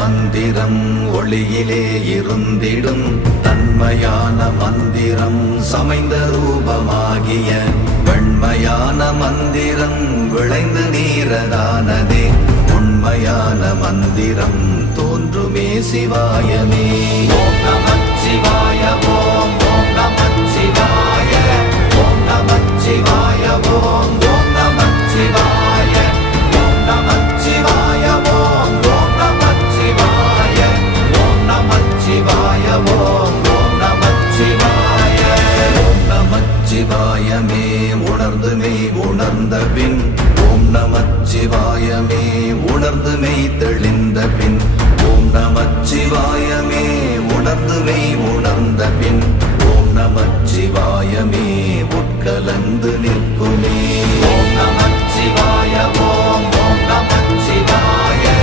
மந்திரம் ஒளியிலே இருந்திடும் தன்மையான மந்திரம் சமைந்த ரூபமாகிய வெண்மையான மந்திரம் விளைந்து நீரதானதே உண்மையான மந்திரம் தோன்றுமே சிவாயமே. ஓம் நமச்சிவாய ஓம் ஓம் நமச்சிவாய ஓம் நமச்சிவாய ஓம் ஓம் நமச்சிவாய ஓம் நமச்சிவாய ஓம் ஓம் நமச்சிவாய ஓம் நமச்சிவாய ஓம் ஓம் நமச்சிவாய. ஓம் நமச்சிவாயமே உணர்ந்துமே உணர்ந்த பின் ஓம் நமச்சிவாயமே உணர்ந்துமே தெளிந்த பின் ஓம் நமச்சிவாயமே உணர்ந்துமே உணர்ந்த பின் ஓம் நமச்சிவாயமே உட்கலந்து நிற்குமே. ஓம்